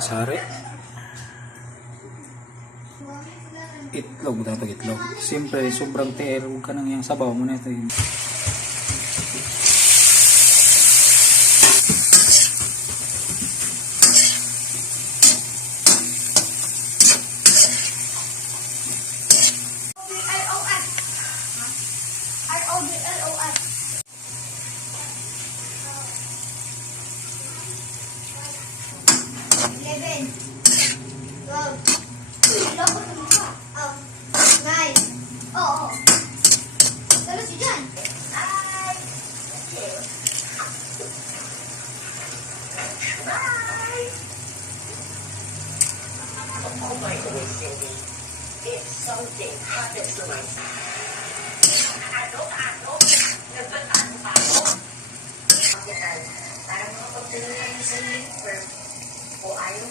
Sari. Itlog, dapat itlog. Siyempre, sobrang teer. Huwag ka nang yung sabaw mo na ito. Oh my goodness, Cindy. It's something happens to my nagbataan pa ako. Parang makapagtanong lang sa liver o ayaw